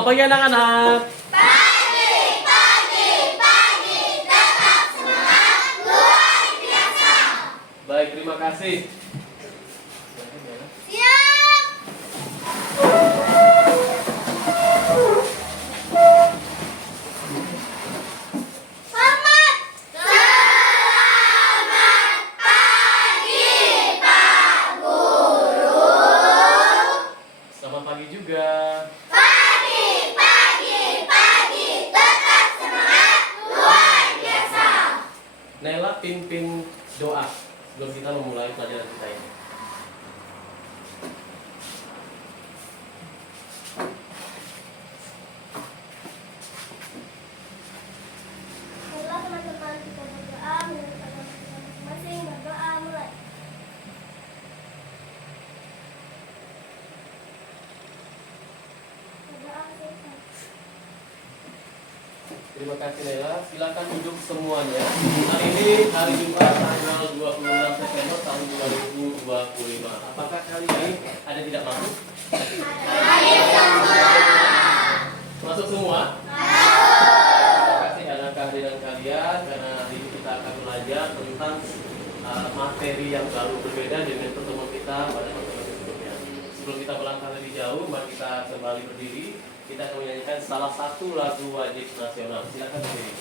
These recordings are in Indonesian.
Selamat pagi anak-anak. Pagi, pagi, pagi, tetap semangat, luar biasa. Baik, terima kasih. Siap. Selamat. Selamat pagi, Pak Guru. Selamat pagi juga. Pagi, pagi, pagi, tetap semangat, luar biasa. Nela pimpin doa sebelum kita memulai pelajaran kita ini. Marilah teman-teman kita berdoa menurut agama kita masing-masing. Berdoa mulai. Berdoa selesai. Terima kasih Nela. Silakan duduk semuanya. Hari ini hari Jumat tanggal 26 September tahun 2025. Apakah kali ini ada tidak masuk? Hadir semua. Masuk semua? Terima kasih karena kehadiran kalian. Karena hari ini kita akan belajar tentang materi yang baru berbeda dengan pertemuan kita pada pertemuan sebelumnya. Sebelum kita melangkah lebih jauh, mari kita kembali berdiri. Kita akan menyanyikan salah satu lagu wajib nasional. Silakan berdiri.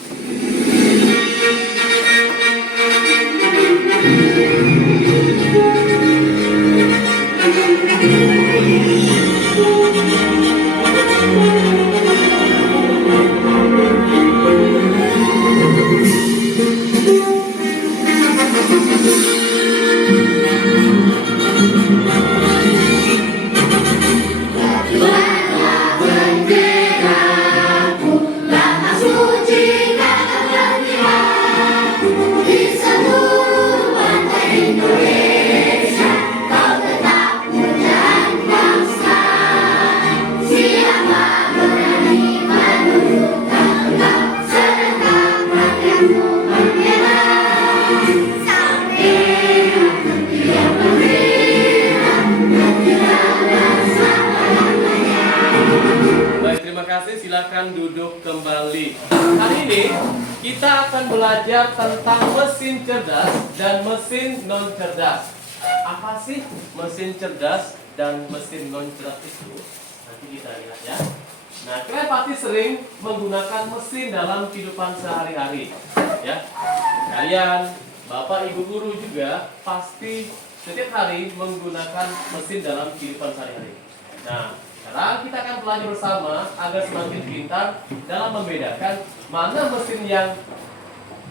Di seluruh pantai Indonesia, kau tetap menjadi bangsa. Siapa berani menundukkan engkau, sedangkan rakyatmu membela. Sang merah yang bermerah, berkilau bersama-lamanya. Baik, terima kasih. Silakan duduk kembali. Hari ini kita akan belajar tentang mesin cerdas dan mesin non cerdas. Apa sih mesin cerdas dan mesin non cerdas itu? Nanti kita lihat ya. Nah, kalian pasti sering menggunakan mesin dalam kehidupan sehari-hari, ya. Kalian, bapak ibu guru juga pasti setiap hari menggunakan mesin dalam kehidupan sehari-hari. Nah, sekarang kita akan belajar bersama agar semakin pintar dalam membedakan mana mesin yang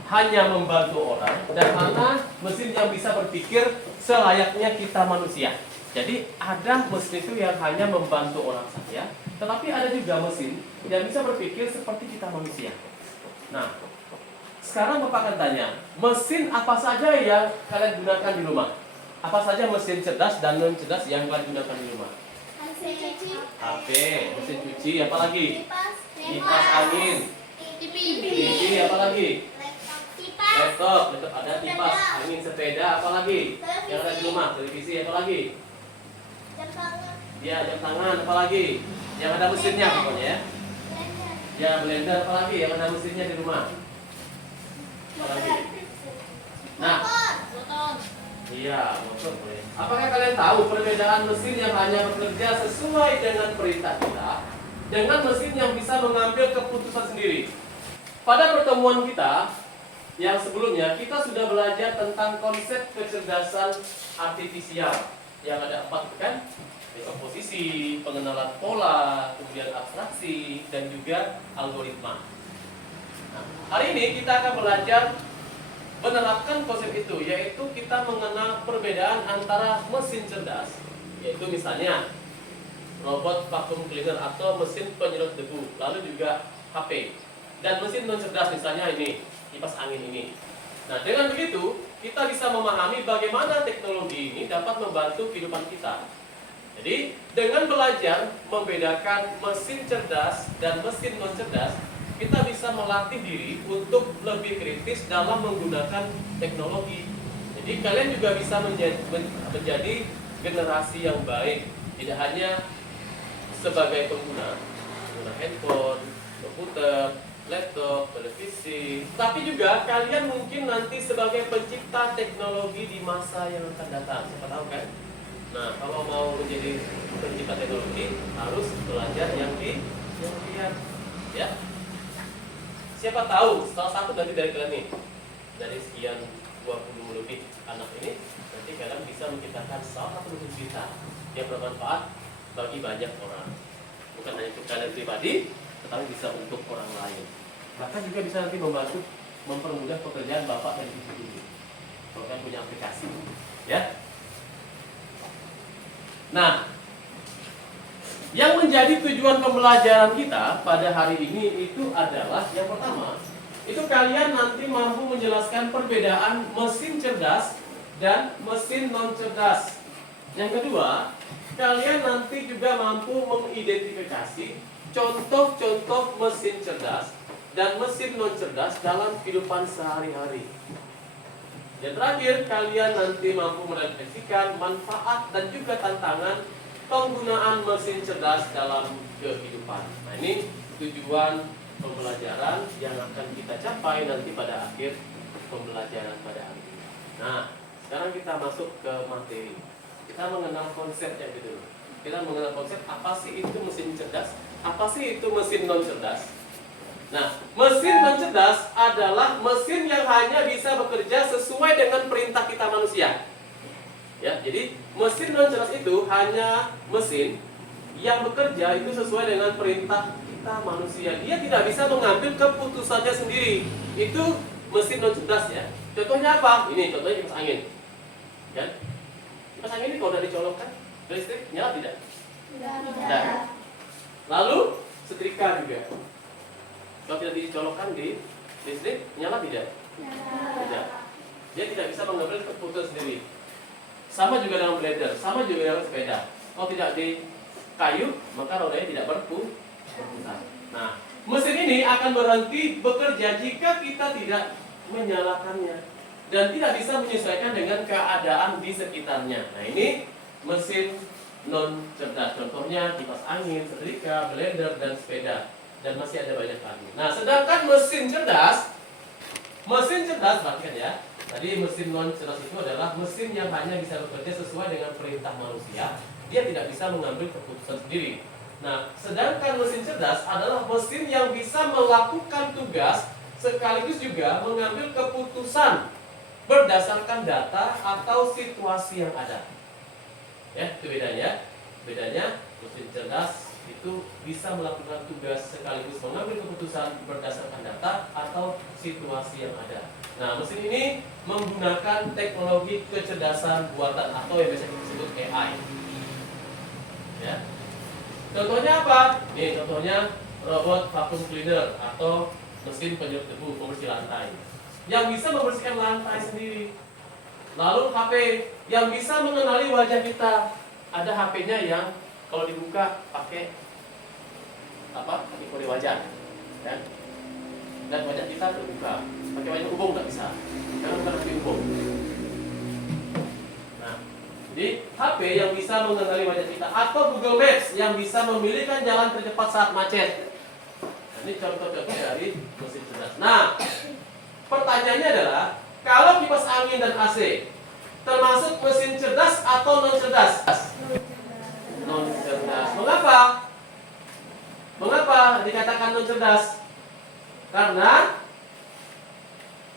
hanya membantu orang dan mana mesin yang bisa berpikir selayaknya kita manusia. Jadi ada mesin itu yang hanya membantu orang saja, tetapi ada juga mesin yang bisa berpikir seperti kita manusia. Nah, sekarang Bapak akan tanya, mesin apa saja yang kalian gunakan di rumah? Apa saja mesin cerdas dan non cerdas yang kalian gunakan di rumah? Mesin cuci, HP, mesin cuci, apa lagi? Kipas kipas, angin, TV, TV, apa lagi? kipas, Laptop, ada kipas angin, sepeda, apa lagi? Yang ada di rumah, televisi, apa lagi? jam tangan, Ya, jam tangan, apa lagi? Yang ada mesinnya pokoknya ya. blender, Ya, blender, apa lagi? Yang ada mesinnya di rumah. Apa lagi? Nah, motor, iya, motor boleh. Apakah kalian tahu perbedaan mesin yang hanya bekerja sesuai dengan perintah kita dengan mesin yang bisa mengambil keputusan sendiri? Pada pertemuan kita yang sebelumnya, kita sudah belajar tentang konsep kecerdasan artifisial yang ada 4, kan? Komposisi, pengenalan pola, kemudian abstraksi, dan juga algoritma. Nah, hari ini kita akan belajar menerapkan konsep itu, yaitu kita mengenal perbedaan antara mesin cerdas, yaitu misalnya robot vacuum cleaner atau mesin penyedot debu, lalu juga HP, dan mesin non cerdas misalnya ini kipas angin ini. Nah, dengan begitu kita bisa memahami bagaimana teknologi ini dapat membantu kehidupan kita. Jadi dengan belajar membedakan mesin cerdas dan mesin non cerdas, kita bisa melatih diri untuk lebih kritis dalam menggunakan teknologi. Jadi kalian juga bisa menjadi generasi yang baik, tidak hanya sebagai pengguna menggunakan handphone, komputer, laptop, televisi. Tapi juga kalian mungkin nanti sebagai pencipta teknologi di masa yang akan datang. Siapa tahu kan? Nah, kalau mau menjadi pencipta teknologi harus belajar yang lihat, ya. Siapa tahu salah satu nanti dari kalian nih, dari sekian 20 lebih anak ini, nanti kalian bisa menciptakan salah satu mesin cerita yang bermanfaat bagi banyak orang. Bukan hanya untuk kalian pribadi, tetapi bisa untuk orang lain. Bahkan juga bisa nanti membantu mempermudah pekerjaan bapak dan ibu dulu. Kalau kalian punya aplikasi, ya. Nah, yang menjadi tujuan pembelajaran kita pada hari ini itu adalah yang pertama, itu kalian nanti mampu menjelaskan perbedaan mesin cerdas dan mesin non cerdas. Yang kedua, kalian nanti juga mampu mengidentifikasi contoh-contoh mesin cerdas dan mesin non cerdas dalam kehidupan sehari-hari. Yang terakhir, kalian nanti mampu merefleksikan manfaat dan juga tantangan penggunaan mesin cerdas dalam kehidupan. Nah, ini tujuan pembelajaran yang akan kita capai nanti pada akhir pembelajaran pada hari ini. Nah, sekarang kita masuk ke materi. Kita mengenal konsepnya gitu. Kita mengenal konsep apa sih itu mesin cerdas, apa sih itu mesin non cerdas. Nah, mesin non cerdas adalah mesin yang hanya bisa bekerja sesuai dengan perintah kita manusia. Ya, jadi mesin non cerdas itu hanya mesin yang bekerja itu sesuai dengan perintah kita manusia. Dia tidak bisa mengambil keputusannya sendiri. Itu mesin non cerdas ya. Contohnya apa? Ini contohnya kipas angin. Kan? Kipas angin ini kalau udah dicolokkan, listrik nyala tidak? Tidak. Lalu setrika juga. Kalau tidak dicolokkan di listrik nyala tidak? Tidak. Dia tidak bisa mengambil keputusan sendiri. Sama juga dalam blender, sama juga dalam sepeda. Kalau tidak di kayu, maka rodanya tidak berputar. Nah, mesin ini akan berhenti bekerja jika kita tidak menyalakannya dan tidak bisa menyesuaikan dengan keadaan di sekitarnya. Nah, ini mesin non cerdas. Contohnya kipas angin, setrika, blender, dan sepeda. Dan masih ada banyak lagi. Nah, sedangkan mesin cerdas perhatikan ya. Tadi mesin non cerdas itu adalah mesin yang hanya bisa bekerja sesuai dengan perintah manusia. Dia tidak bisa mengambil keputusan sendiri. Nah, sedangkan mesin cerdas adalah mesin yang bisa melakukan tugas sekaligus juga mengambil keputusan berdasarkan data atau situasi yang ada. Ya, itu bedanya. Bedanya mesin cerdas itu bisa melakukan tugas sekaligus mengambil keputusan berdasarkan data atau situasi yang ada. Nah, mesin ini menggunakan teknologi kecerdasan buatan atau yang biasa disebut AI. Ya. Contohnya apa? Nih, contohnya robot vacuum cleaner atau mesin penyerap debu pembersih lantai yang bisa membersihkan lantai sendiri. Lalu HP yang bisa mengenali wajah kita. Ada HP-nya yang kalau dibuka pakai apa? Pakai wajah, kan? Dan wajah kita terbuka. Pakai wajah hubung nggak bisa, karena bukan HP hubung. Nah, jadi HP yang bisa mengenali wajah kita atau Google Maps yang bisa memilihkan jalan tercepat saat macet. Nah, ini contoh-contoh dari mesin cerdas. Nah, pertanyaannya adalah kalau kipas angin dan AC termasuk mesin cerdas atau non cerdas? Non cerdas. Mengapa? Mengapa dikatakan non cerdas? Karena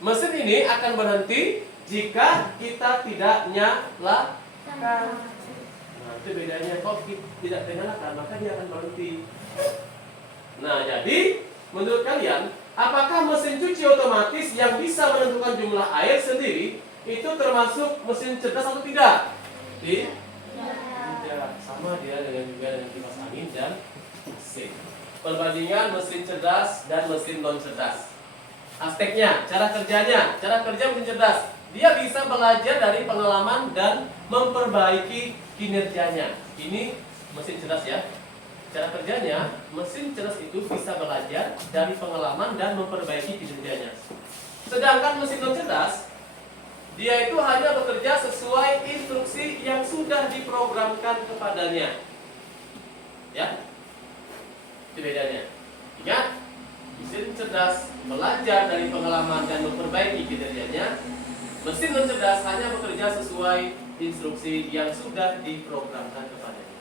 mesin ini akan berhenti jika kita tidak nyalakan. Nah, itu bedanya. Kalau tidak dinyalakan, maka dia akan berhenti. Nah, jadi menurut kalian, apakah mesin cuci otomatis yang bisa menentukan jumlah air sendiri itu termasuk mesin cerdas atau tidak? Tidak. Sama dia dengan kipas angin dan AC. Perbandingan mesin cerdas dan mesin non cerdas. Aspeknya, cara kerja mesin cerdas. Dia bisa belajar dari pengalaman dan memperbaiki kinerjanya. Ini mesin cerdas ya. Cara kerjanya, mesin cerdas itu bisa belajar dari pengalaman dan memperbaiki kinerjanya. Sedangkan mesin non cerdas, dia itu hanya bekerja sesuai instruksi yang sudah diprogramkan kepadanya. Ya, itu bedanya. Ingat, mesin cerdas belajar dari pengalaman dan memperbaiki kinerjanya. Mesin non cerdas hanya bekerja sesuai instruksi yang sudah diprogramkan kepadanya.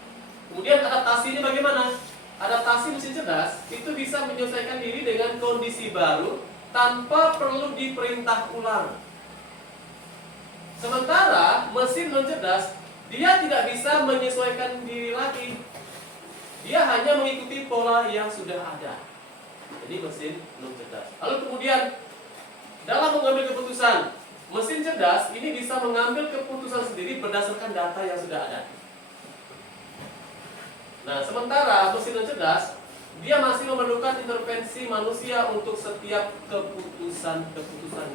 Kemudian adaptasi ini bagaimana? Adaptasi mesin cerdas itu bisa menyesuaikan diri dengan kondisi baru tanpa perlu diperintah ulang. Sementara mesin non cerdas, dia tidak bisa menyesuaikan diri lagi. Dia hanya mengikuti pola yang sudah ada. Jadi mesin non cerdas. Lalu kemudian dalam mengambil keputusan, mesin cerdas ini bisa mengambil keputusan sendiri berdasarkan data yang sudah ada. Nah, sementara mesin non cerdas, dia masih memerlukan intervensi manusia untuk setiap keputusan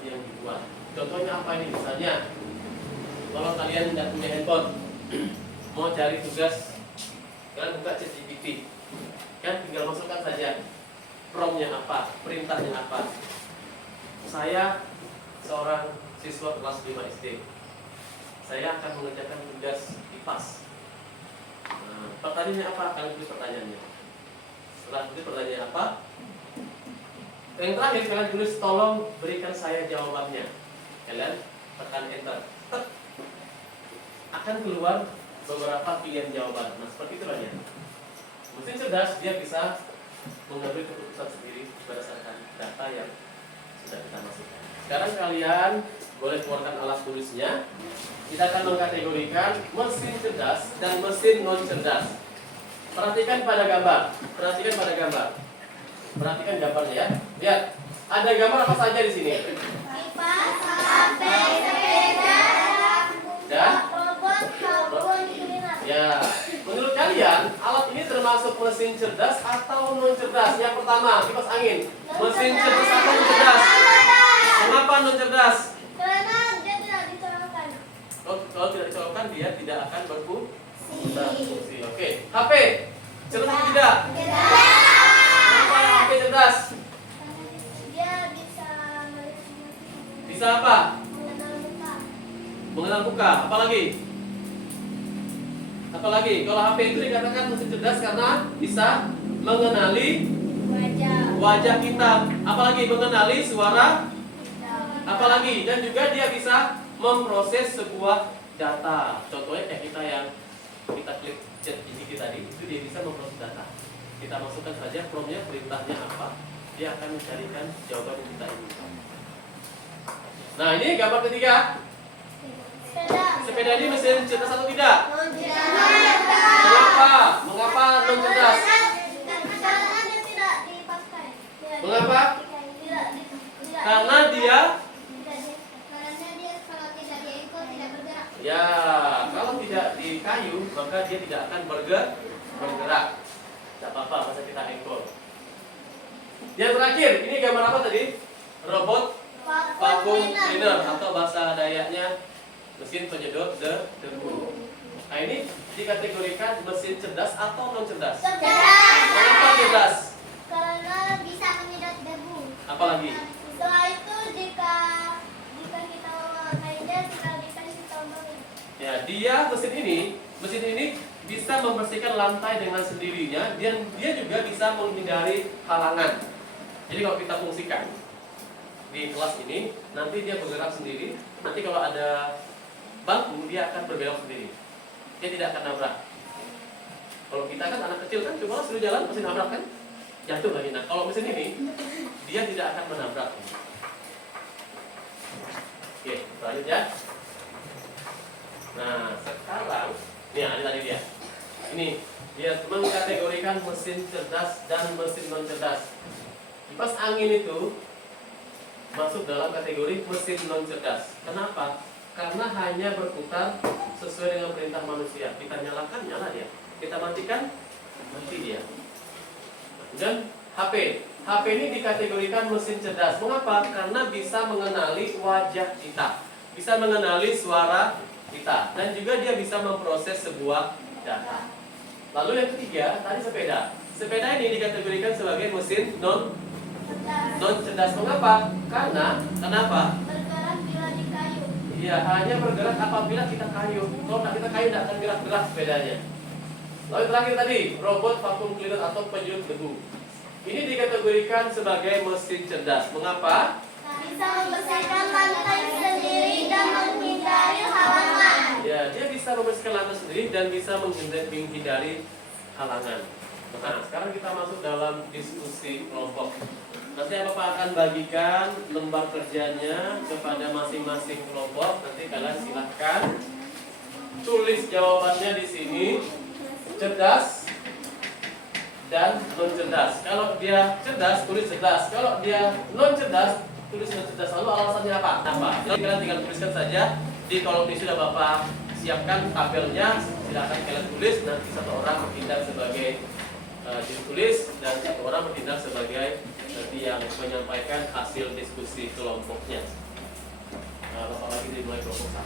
yang dibuat. Contohnya apa ini? Misalnya, kalau kalian tidak punya handphone, mau cari tugas, kalian buka ChatGPT, kan tinggal masukkan saja prompt-nya apa, perintahnya apa. Saya seorang siswa kelas 5 SD. Saya akan mengerjakan tugas IPAS. Pertanyaannya apa? Kalian tulis pertanyaannya. Setelah tulis pertanyaan apa? Yang terakhir kalian tulis tolong berikan saya jawabannya. Kalian tekan enter. Akan keluar beberapa pilihan jawaban. Nah, seperti itu ya. Mesin cerdas dia bisa mengambil keputusan sendiri berdasarkan data yang sudah kita masukkan. Sekarang kalian boleh keluarkan alat tulisnya. Kita akan mengkategorikan mesin cerdas dan mesin non cerdas. Perhatikan pada gambar. Perhatikan gambarnya ya. Lihat, ada gambar apa saja di sini? Kipas, HP, sepeda, Dan robot, maupun kuliner. ya, menurut kalian alat ini termasuk mesin cerdas atau non cerdas? Yang pertama, kipas angin. Mesin cerdas atau non cerdas? Mengapa non cerdas? Karena dia tidak dicolokkan. Kalau tidak dicolokkan dia tidak akan berfungsi. Oke. HP cerdas atau tidak? Mengapa HP cerdas? Dia bisa melihat Bisa apa? mengenal muka. Mengenal muka. Apalagi kalau HP itu dikatakan mesin cerdas karena bisa mengenali wajah kita. Apalagi mengenali suara. Apalagi dan juga dia bisa memproses sebuah data. Contohnya kayak kita klik ChatGPT tadi, itu dia bisa memproses data. Kita masukkan saja prompt-nya, perintahnya apa, dia akan mencarikan jawaban yang kita inginkan. Nah, ini gambar ketiga. Sepeda ini mesin cerdas atau tidak? Mengapa non cerdas? Karena dia tidak dipakai. Mengapa? Karena dia kalau tidak diekor tidak bergerak. ya, kalau tidak di kayu maka dia tidak akan bergerak. Tidak apa-apa, masa kita ekor. Yang terakhir, ini gambar apa tadi? Robot vacuum cleaner atau bahasa Dayaknya mesin penyedot debu. Nah, ini dikategorikan mesin cerdas atau non cerdas? Kenapa cerdas? Karena bisa menyedot debu. Apalagi? Setelah itu jika kita memakainya tinggal dikasih tombol. Ya, mesin ini bisa membersihkan lantai dengan sendirinya dan dia juga bisa menghindari halangan. Jadi kalau kita fungsikan di kelas ini, nanti dia bergerak sendiri. Nanti kalau ada bangku, dia akan berbelok sendiri. Dia tidak akan nabrak. Kalau kita kan anak kecil kan, cuma suruh jalan pasti nabrak kan? Jatuh lagi. Nah, kalau mesin ini, dia tidak akan menabrak. Oke, lanjut ya. Nah, sekarang, ini tadi dia. Ini dia mengkategorikan mesin cerdas dan mesin non cerdas. Kipas angin itu masuk dalam kategori mesin non cerdas. Kenapa? Karena hanya berputar sesuai dengan perintah manusia. Kita nyalakan, nyala dia. Kita matikan, mati dia. Dan HP ini dikategorikan mesin cerdas. Mengapa? Karena bisa mengenali wajah kita, bisa mengenali suara kita, dan juga dia bisa memproses sebuah data. Lalu yang ketiga, tadi sepeda. Sepeda ini dikategorikan sebagai mesin non cerdas. Mengapa? Kenapa? Bergerak bila di kayu. Iya, hanya bergerak apabila kita kayu. Kalau kita kayu, tidak akan gerak-gerak sepedanya. Lalu terakhir tadi, robot vacuum cleaner atau penyedot debu. Ini dikategorikan sebagai mesin cerdas. Mengapa? Bisa membersihkan lantai sendiri dan menghindari halangan. Ya, dia bisa membersihkan lantai sendiri dan bisa menghindari halangan. Nah, sekarang kita masuk dalam diskusi kelompok. Nanti Bapak akan bagikan lembar kerjanya kepada masing-masing kelompok. Nanti kalian silahkan tulis jawabannya di sini. Cerdas dan non cerdas. Kalau dia cerdas, tulis cerdas. Kalau dia non cerdas, tulis non cerdas. Lalu alasannya apa? Jadi kalian tinggal tuliskan saja di kolom ini. Sudah Bapak siapkan tabelnya. Silakan kalian tulis. Nanti satu orang bertindak sebagai juru tulis dan satu orang bertindak sebagai nanti yang menyampaikan hasil diskusi kelompoknya. Nah, Bapak lagi dimulai kelompok 1.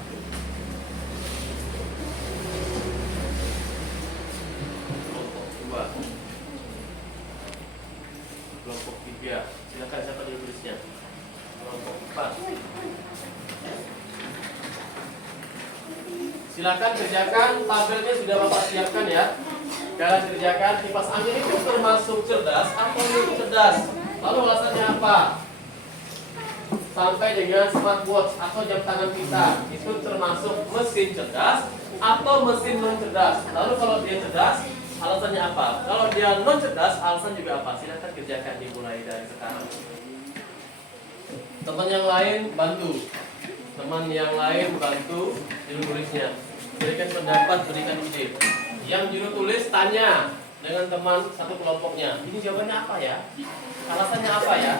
Kelompok 2. Kelompok 3. Silakan siapa yang tulisnya? Kelompok 4. Silakan kerjakan, tabelnya sudah Bapak siapkan ya. Kalian kerjakan. Kipas angin itu termasuk cerdas atau non cerdas? Lalu alasannya apa? Sampai dengan smartwatch atau jam tangan kita itu termasuk mesin cerdas atau mesin non cerdas? Lalu kalau dia cerdas, alasannya apa? Kalau dia non cerdas, alasan juga apa? Silakan kerjakan, dimulai dari sekarang. Teman yang lain bantu. Teman yang lain bantu juru tulisnya. Berikan pendapat, berikan ide. Yang juru tulis tanya dengan teman satu kelompoknya. Ini jawabannya apa ya? Alasannya apa ya?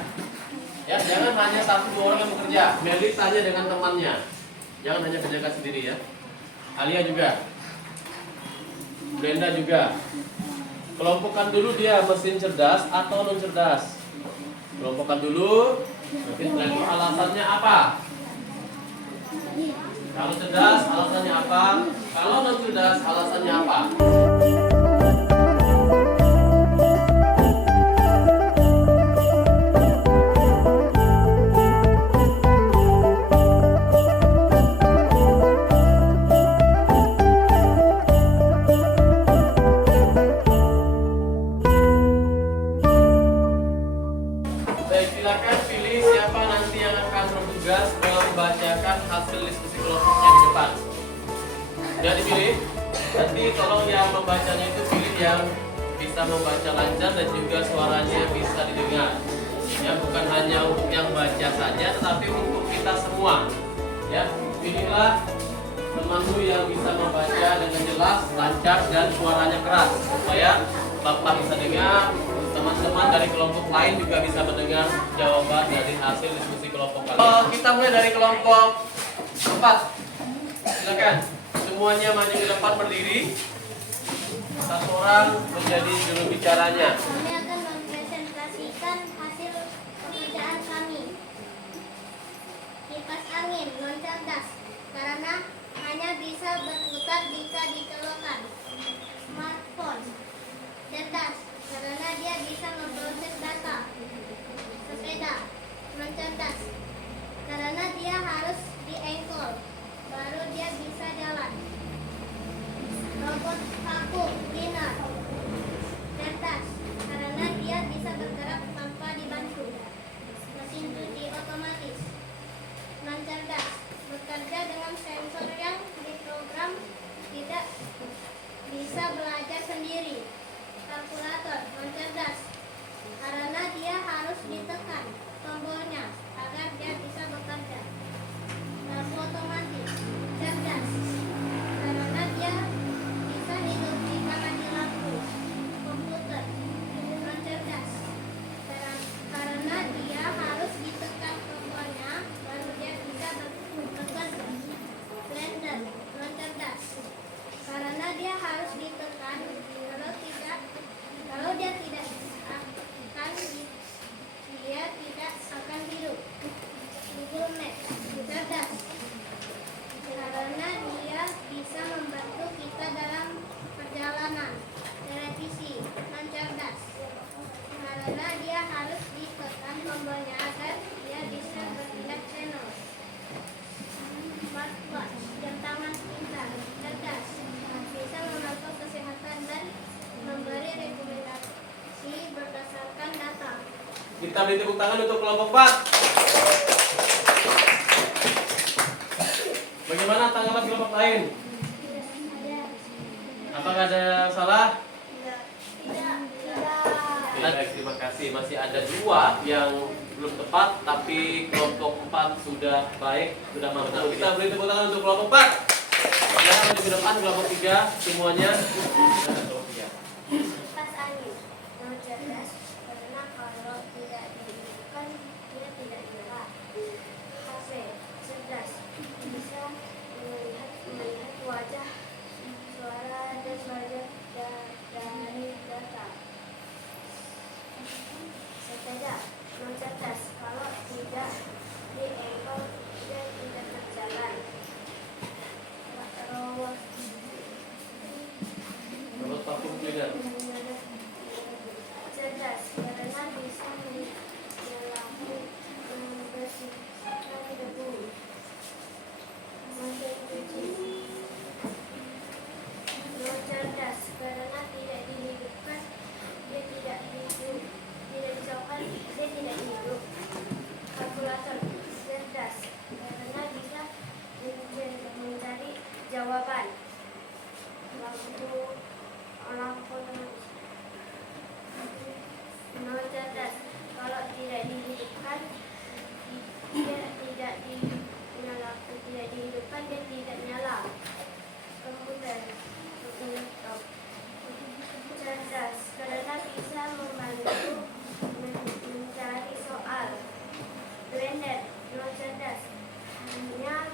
Ya, jangan hanya satu dua orang yang bekerja. Meli tanya dengan temannya. Jangan hanya kerjakan sendiri ya. Alia juga. Brenda juga. Kelompokkan dulu dia mesin cerdas atau non cerdas. Kelompokkan dulu. Nanti setelah itu alasannya apa? Kalau cerdas alasannya apa? Kalau non cerdas alasannya apa? Silakan pilih siapa nanti yang akan bertugas membacakan hasil diskusi kelompoknya di depan. Sudah dipilih? Nanti tolong yang membacanya itu pilih yang bisa membaca lancar dan juga suaranya bisa didengar. Ya, bukan hanya untuk yang baca saja, tetapi untuk kita semua. Ya, pilihlah temanmu yang bisa membaca dengan jelas, lancar dan suaranya keras supaya Bapak bisa dengar. Teman-teman dari kelompok lain juga bisa mendengar jawaban dari hasil diskusi kelompok kalian. Kita mulai dari kelompok 4. Silakan semuanya maju ke depan berdiri. Satu orang menjadi juru bicaranya. Kami akan mempresentasikan hasil pekerjaan kami. Kipas angin non cerdas karena hanya bisa berputar jika dicolokkan. Smartphone cerdas karena dia bisa memproses data. Sepeda non cerdas karena dia harus diengkol baru dia bisa jalan. Robot vakum cleaner cerdas karena dia bisa bergerak tanpa dibantu. Mesin cuci otomatis non cerdas bekerja dengan sensor yang diprogram, tidak bisa belajar sendiri. Kalkulator non cerdas karena dia harus ditekan tombolnya agar dia Kita beri tepuk tangan untuk kelompok 4. Bagaimana tanggapan kelompok lain? Apakah ada yang salah? Tidak. Terima kasih. Masih ada 2 yang belum tepat, tapi kelompok 4 sudah baik, sudah mampu. Kita beri tepuk tangan untuk kelompok 4. Ya, maju ke depan kelompok 3 semuanya. Kipas angin. Yang cerdas karena kalau tidak dihidupkan dia tidak nyala. HP cerdas bisa melihat wajah, suara dan wajah dari data. Sepeda non cerdas kalau tidak diengkol dia tidak berjalan. Robot vacuum cleaner. Cerdas karena bisa membersihkan debu. Mesin cuci. Non cerdas karena tidak dihidupkan dia tidak hidup, tidak dicopot dia tidak hidup. Kalkulator cerdas karena bisa mencari jawaban. Lampu non cerdas kalau tidak dihidupkan dia tidak dihidupkan dia tidak nyala. Komputer laptop cerdas karena bisa membantu mencari soal. Blender non cerdas hanya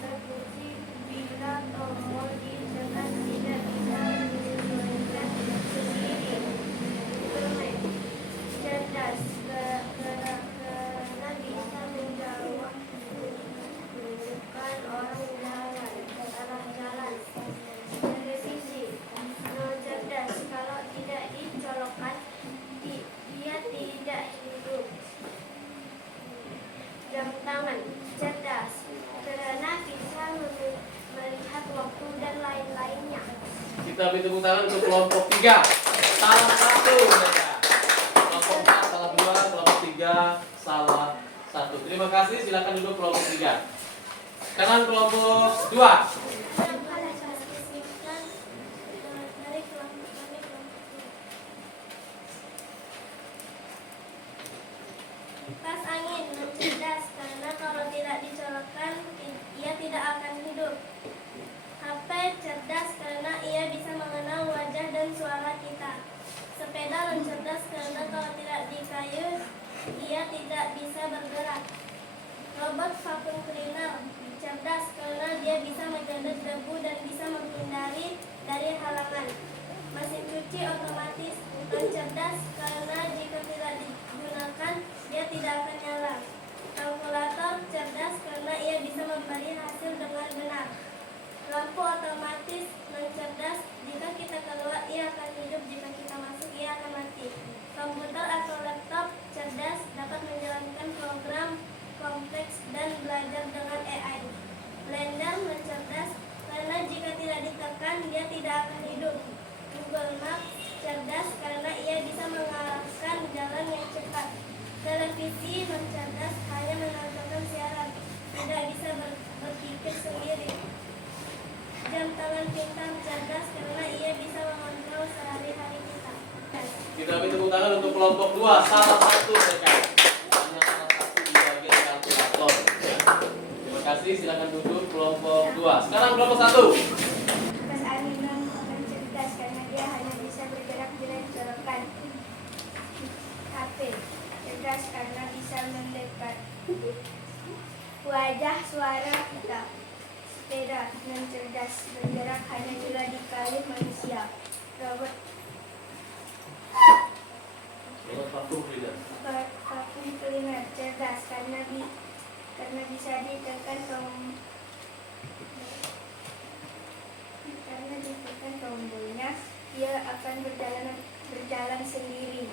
berfungsi bila tombol ditekan tidak bisa menyesuaikan sendiri. Internet cerdas karena bisa menjawab menunjukkan arah jalan. Televisi non cerdas kalau tidak dicolokkan dia tidak hidup. Jam tangan cerdas karena bisa melihat waktu dan lain-lainnya. Kita beri tepuk tangan untuk kelompok 3. Salah 1 mereka. Kelompok 4 salah 2, kelompok 3 salah 1. Terima kasih, silakan duduk kelompok 3. Sekarang kelompok 2. Kipas angin non cerdas karena kalau tidak dicolokkan ia tidak akan hidup. HP cerdas karena ia bisa mengenal wajah dan suara kita. Sepeda non cerdas karena kalau tidak dikayuh ia tidak bisa bergerak. Robot vacuum cleaner cerdas karena dia bisa menyedot debu dan bisa menghindari dari halangan. Mesin cuci otomatis non cerdas karena jika tidak digunakan dia tidak akan nyala. Kalkulator cerdas karena ia bisa memberi hasil dengan benar. Lampu otomatis non cerdas, jika kita keluar ia akan hidup, jika kita masuk ia akan mati. Komputer atau laptop cerdas dapat menjalankan program kompleks dan belajar dengan AI. Blender non cerdas karena jika tidak ditekan dia tidak akan hidup. Google Maps cerdas karena ia bisa mengarahkan jalan yang cepat. Televisi non cerdas hanya menonton siaran, tidak bisa berpikir sendiri. Jam tangan pintar cerdas karena ia bisa mengontrol sehari-hari kita. Kita beri tepuk tangan untuk kelompok 2. Salah 1 mereka. Hanya salah 1 di bagian kalkulator. Terima kasih, silakan duduk kelompok 2. Sekarang kelompok 1. Kipas angin non cerdas karena dia hanya bisa bergerak bila dicolokkan. HP cerdas karena bisa mendekat wajah suara kita. Sepeda non cerdas bergerak hanya bila dikayuh manusia. Robot vacuum cleaner. vacuum cleaner cerdas karena bisa ditekan tombolnya dia akan berjalan sendiri.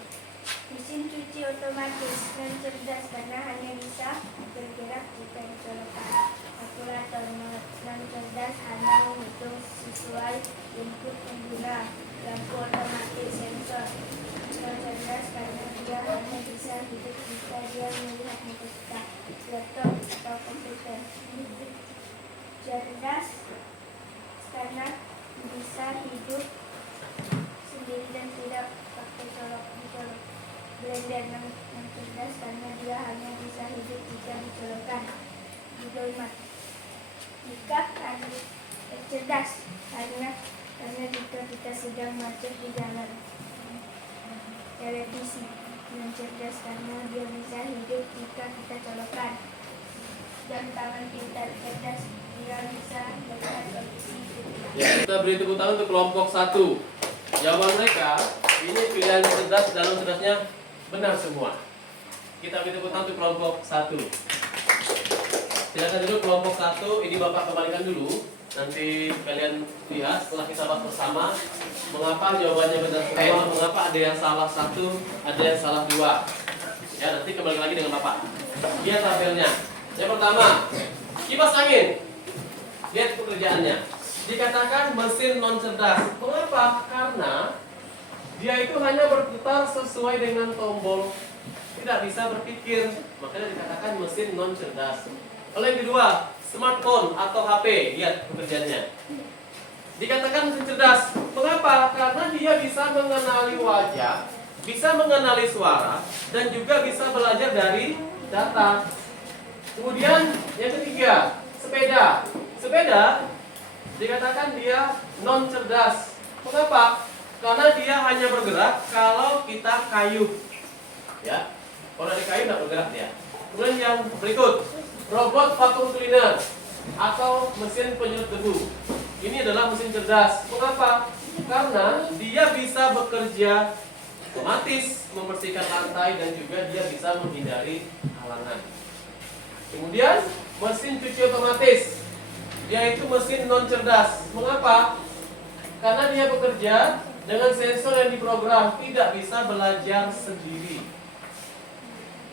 Mesin cuci otomatis non cerdas karena hanya bisa bergerak jika dicolokkan. Kalkulator non cerdas hanya menghitung sesuai input pengguna. Lampu otomatis sensor non cerdas karena dia hanya bisa hidup cerdas karena jika kita sedang macet di jalan. Televisi non cerdas karena dia bisa hidup jika kita colokan. Jam tangan pintar cerdas, dia bisa melihat kondisi sekitar. Ya, kita beri tepuk tangan untuk kelompok 1. Jawaban mereka ini pilihan cerdas dan non cerdasnya benar semua. Kita beri tepuk tangan untuk kelompok 1. Silakan dulu kelompok 1, ini Bapak kembalikan dulu. Nanti kalian lihat setelah kita bahas bersama mengapa jawabannya benar semua, mengapa ada yang salah 1, ada yang salah 2. Ya, nanti kembali lagi dengan Bapak. Lihat tabelnya. Yang pertama, kipas angin. Lihat pekerjaannya. Dikatakan mesin non cerdas. Mengapa? Karena dia itu hanya berputar sesuai dengan tombol, tidak bisa berpikir. Makanya dikatakan mesin non cerdas. Lalu yang kedua, smartphone atau HP. Lihat pekerjaannya. Dikatakan mesin cerdas. Mengapa? Karena dia bisa mengenali wajah, bisa mengenali suara, dan juga bisa belajar dari data. Kemudian yang ketiga, sepeda. Sepeda dikatakan dia non cerdas. Mengapa? Karena dia hanya bergerak kalau kita kayuh. Ya, kalau di kayu tidak bergerak dia. Kemudian yang berikut, robot vacuum cleaner atau mesin penyedot debu. Ini adalah mesin cerdas. Mengapa? Karena dia bisa bekerja otomatis, membersihkan lantai, dan juga dia bisa menghindari halangan. Kemudian mesin cuci otomatis, yaitu mesin non cerdas. Mengapa? Karena dia bekerja dengan sensor yang diprogram, tidak bisa belajar sendiri.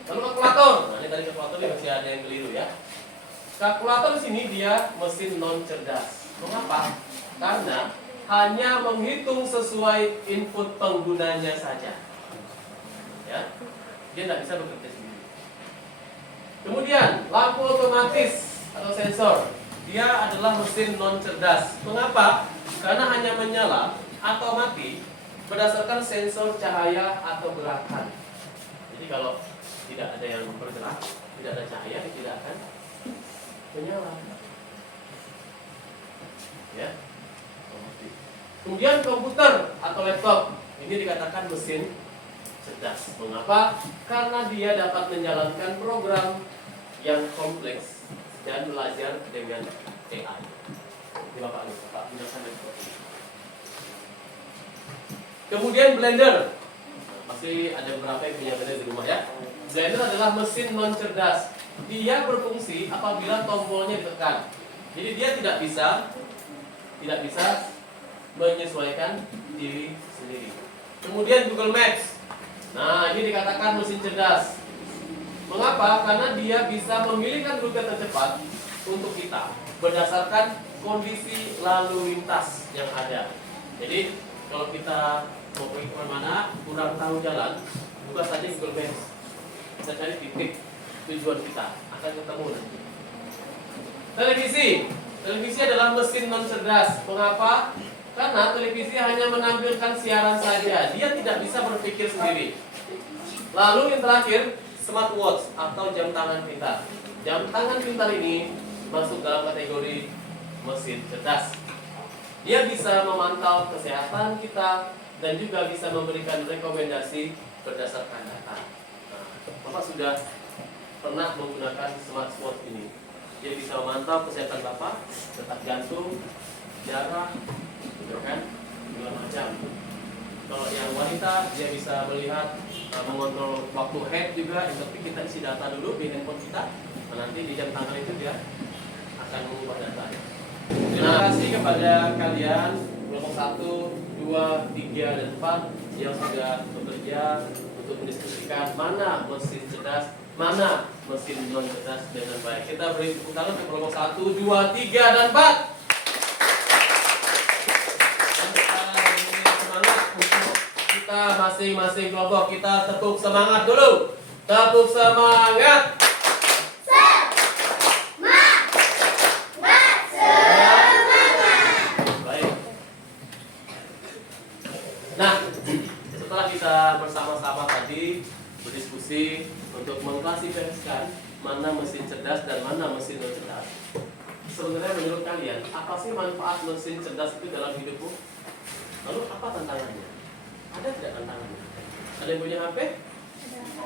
Lalu kalkulator, nah ini tadi kalkulator ini masih ada yang keliru ya. Kalkulator di sini dia mesin non cerdas. Mengapa? Karena hanya menghitung sesuai input penggunanya saja. Ya, dia tidak bisa bekerja sendiri. Kemudian lampu otomatis atau sensor, dia adalah mesin non cerdas. Mengapa? Karena hanya menyala atau mati berdasarkan sensor cahaya atau gerakan. Jadi kalau tidak ada yang bergerak, tidak ada cahaya, dia tidak akan menyala. Ya. Kemudian komputer atau laptop, ini dikatakan mesin cerdas. Mengapa? Karena dia dapat menjalankan program yang kompleks dan belajar dengan AI. Ini Bapak jelaskan dari seperti ini. Kemudian blender, pasti ada beberapa yang punya blender di rumah ya. Blender adalah mesin non cerdas. Dia berfungsi apabila tombolnya ditekan. Jadi dia tidak bisa menyesuaikan diri sendiri. Kemudian Google Maps. Nah, ini dikatakan mesin cerdas. Mengapa? Karena dia bisa memilihkan rute tercepat untuk kita berdasarkan kondisi lalu lintas yang ada. Jadi kalau kita mau pergi kemana-mana, kurang tahu jalan, buka saja Google Maps. Kita cari titik tujuan kita, akan ketemu nanti. Televisi adalah mesin non cerdas. Mengapa? Karena televisi hanya menampilkan siaran saja, dia tidak bisa berpikir sendiri. Lalu yang terakhir, smartwatch atau jam tangan pintar. Jam tangan pintar ini masuk dalam kategori mesin cerdas. Dia bisa memantau kesehatan kita dan juga bisa memberikan rekomendasi berdasarkan data. Nah, Bapak sudah pernah menggunakan smartwatch ini. Dia bisa memantau kesehatan Bapak, detak jantung, darah, gitu kan, segala macam. Kalau yang wanita dia bisa melihat mengontrol waktu head juga, yang penting kita isi data dulu di handphone kita. Nah, nanti di jam tangan itu dia akan mengubah datanya. Terima kasih kepada kalian kelompok 1, 2, 3, dan 4 yang sudah bekerja untuk mendiskusikan mana mesin cerdas, mana mesin non cerdas dengan baik. Kita beri tepuk tangan untuk kelompok 1, 2, 3, dan 4. Kita masing-masing kelompok kita tepuk semangat dulu. Tepuk semangat. Baik. Nah, setelah kita bersama-sama tadi berdiskusi untuk mengklasifikasikan mana mesin cerdas dan mana mesin non cerdas, sebenarnya menurut kalian apa sih manfaat mesin cerdas itu dalam hidupmu? Lalu apa tantangannya? Ada tidak tantangannya? Ada yang punya HP?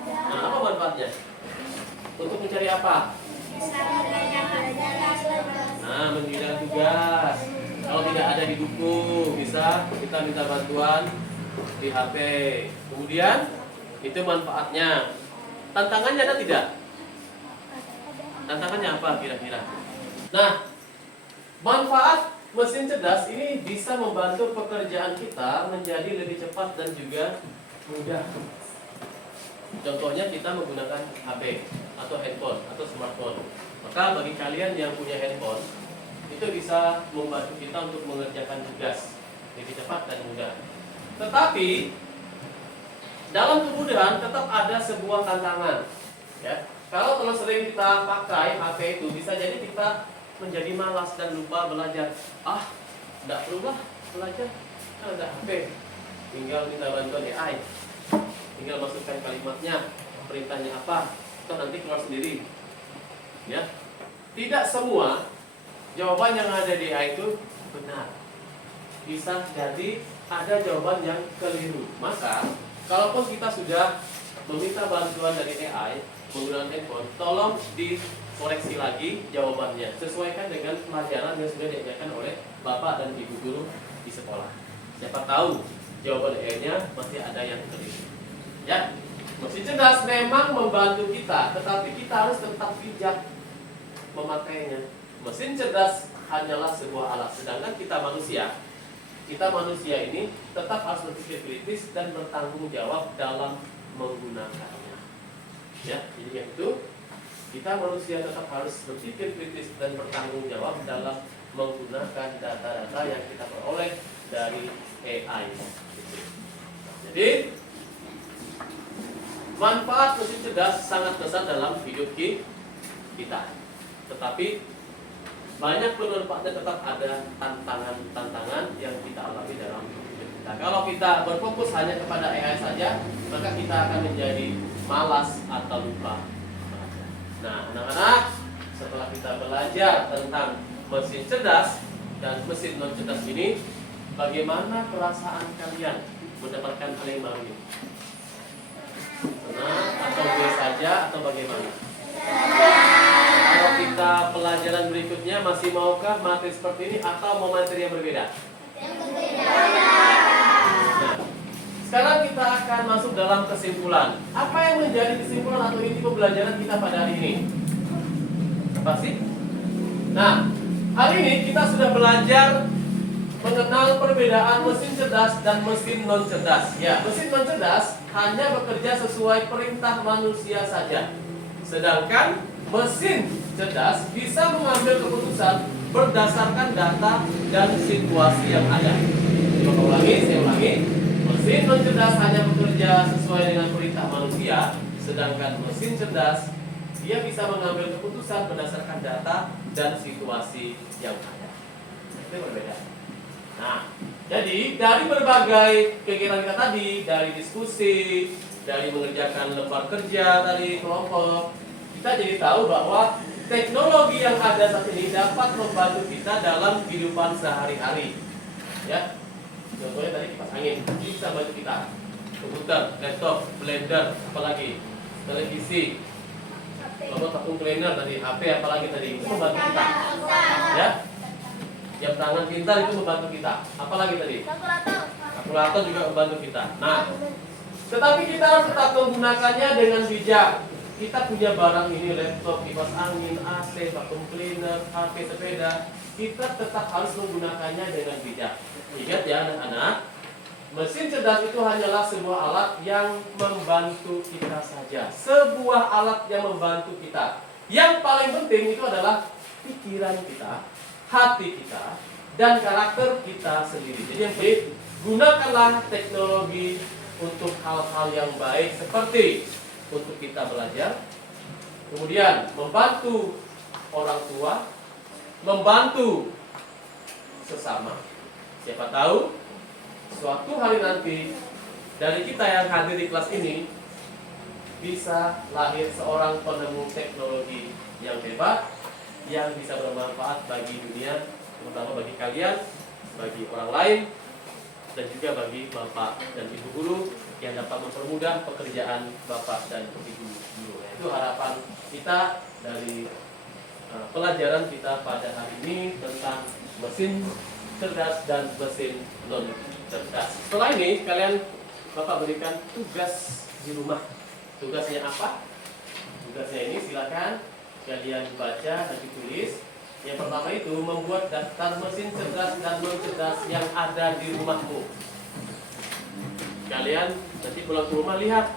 Nah, apa manfaatnya? Untuk mencari apa? Nah, menghindar tugas. Kalau tidak ada di buku, bisa kita minta bantuan di HP. Kemudian itu manfaatnya. Tantangannya ada tidak? Tantangannya apa kira-kira? Nah, manfaat mesin cerdas ini bisa membantu pekerjaan kita menjadi lebih cepat dan juga mudah. Contohnya kita menggunakan HP atau handphone atau smartphone. Maka bagi kalian yang punya handphone, itu bisa membantu kita untuk mengerjakan tugas lebih cepat dan mudah. Tetapi dalam kemudahan tetap ada sebuah tantangan. Ya, kalau terlalu sering kita pakai HP itu bisa jadi kita menjadi malas dan lupa belajar. Tidak perlulah belajar, kan ada HP. Tinggal minta bantuan AI. Tinggal masukkan kalimatnya, perintahnya apa, itu nanti keluar sendiri. Ya, tidak semua jawaban yang ada di AI itu benar. Bisa jadi ada jawaban yang keliru. Maka, kalaupun kita sudah meminta bantuan dari AI menggunakan handphone, tolong dikoreksi lagi jawabannya. Sesuaikan dengan pelajaran yang sudah diajarkan oleh Bapak dan Ibu guru di sekolah. Siapa tahu jawaban AI-nya masih ada yang keliru. Ya, mesin cerdas memang membantu kita, tetapi kita harus tetap bijak memakainya. Mesin cerdas hanyalah sebuah alat, sedangkan kita manusia ini tetap harus berpikir kritis dan bertanggung jawab dalam menggunakannya. Ya, jadi yang itu kita manusia tetap harus berpikir kritis dan bertanggung jawab dalam menggunakan data-data yang kita peroleh dari AI. Jadi manfaat mesin cerdas sangat besar dalam hidup kita. Tetapi banyak manfaatnya, tetap ada tantangan-tantangan yang kita alami dalam hidup kita. Kalau kita berfokus hanya kepada AI saja, maka kita akan menjadi malas atau lupa. Nah, anak-anak, setelah kita belajar tentang mesin cerdas dan mesin non cerdas ini, bagaimana perasaan kalian mendapatkan hal yang baru ini? Senang atau biasa saja atau bagaimana? Kalau kita pelajaran berikutnya masih maukah materi seperti ini atau mau materi yang berbeda? Nah, sekarang kita akan masuk dalam kesimpulan. Apa yang menjadi kesimpulan atau inti pembelajaran kita pada hari ini? Apa sih? Nah, hari ini kita sudah belajar mengenal perbedaan mesin cerdas dan mesin non cerdas. Ya, mesin non cerdas hanya bekerja sesuai perintah manusia saja. Sedangkan mesin cerdas bisa mengambil keputusan berdasarkan data dan situasi yang ada. Saya ulangi. Mesin non cerdas hanya bekerja sesuai dengan perintah manusia, sedangkan mesin cerdas dia bisa mengambil keputusan berdasarkan data dan situasi yang ada. Itu berbeda. Nah, jadi dari berbagai kegiatan kita tadi, dari diskusi, dari mengerjakan lembar kerja tadi kelompok, kita jadi tahu bahwa teknologi yang ada saat ini dapat membantu kita dalam kehidupan sehari-hari. Ya, contohnya tadi kipas angin, ini bisa bantu kita. Komputer, laptop, blender, apalagi televisi, robot vacuum cleaner tadi, HP, apalagi tadi itu membantu kita. Ya. Jam tangan pintar itu membantu kita. Apalagi tadi? Kalkulator juga membantu kita. Nah, tetapi kita harus tetap menggunakannya dengan bijak. Kita punya barang ini, laptop, kipas angin, AC, vacuum cleaner, HP, sepeda. Kita tetap harus menggunakannya dengan bijak. Ingat ya anak-anak, mesin cerdas itu hanyalah sebuah alat yang membantu kita saja. Sebuah alat yang membantu kita. Yang paling penting itu adalah pikiran kita, hati kita, dan karakter kita sendiri. Jadi yang baik, gunakanlah teknologi untuk hal-hal yang baik seperti untuk kita belajar, kemudian membantu orang tua, membantu sesama. Siapa tahu suatu hari nanti dari kita yang hadir di kelas ini bisa lahir seorang penemu teknologi yang hebat yang bisa bermanfaat bagi dunia, terutama bagi kalian, bagi orang lain, dan juga bagi bapak dan ibu guru yang dapat mempermudah pekerjaan bapak dan ibu guru. Itu harapan kita dari pelajaran kita pada hari ini tentang mesin cerdas dan mesin non cerdas. Setelah ini kalian bapak berikan tugas di rumah. Tugasnya apa? Tugasnya ini silakan kalian baca dan ditulis. Yang pertama itu membuat daftar mesin cerdas dan non cerdas yang ada di rumahmu. Kalian nanti pulang ke rumah lihat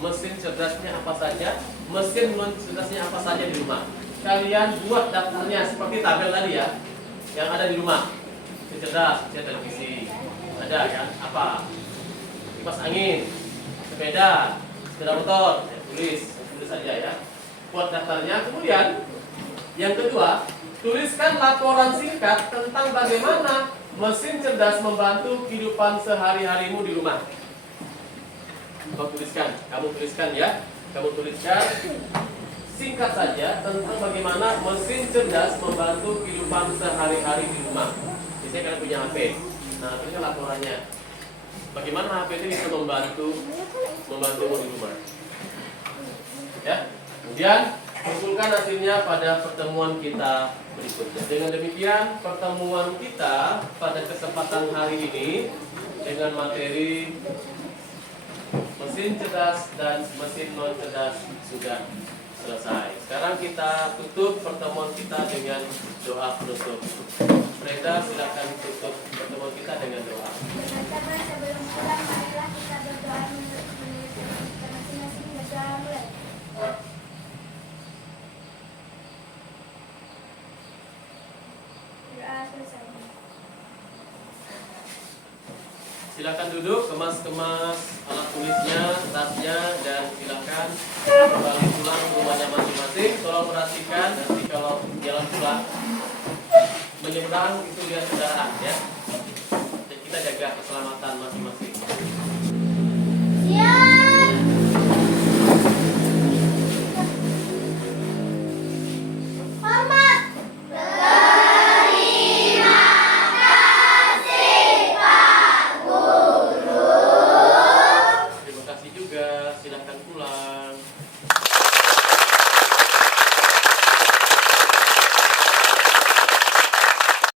mesin cerdasnya apa saja, mesin non cerdasnya apa saja di rumah. Kalian buat daftarnya seperti tabel tadi ya, yang ada di rumah. Mesin cerdas, mesin televisi, ada kan? Apa? Kipas angin, sepeda motor, ya, tulis saja ya. Buat daftarnya, kemudian yang kedua, tuliskan laporan singkat tentang bagaimana mesin cerdas membantu kehidupan sehari-harimu di rumah. Kamu tuliskan ya. Kamu tuliskan singkat saja tentang bagaimana mesin cerdas membantu kehidupan sehari-hari di rumah. Biasanya kalian punya HP. Nah, ini kan laporannya. Bagaimana HP ini bisa membantumu di rumah. Ya. Kemudian kumpulkan hasilnya pada pertemuan kita berikutnya. Dengan demikian, pertemuan kita pada kesempatan hari ini dengan materi mesin cerdas dan mesin non cerdas sudah selesai. Sekarang kita tutup pertemuan kita dengan doa penutup. Brenda, silakan tutup pertemuan kita dengan doa. Teman-teman, sebelum pulang, marilah kita berdoa menurut kita masing-masing. Berdoa mulai. Doa selesai. Silakan duduk, kemas-kemas alat tulisnya, tasnya, dan silakan kembali pulang ke rumahnya masing-masing. Tolong perhatikan nanti kalau jalan pulang menyeberang itu lihat kendaraan ya. Kita jaga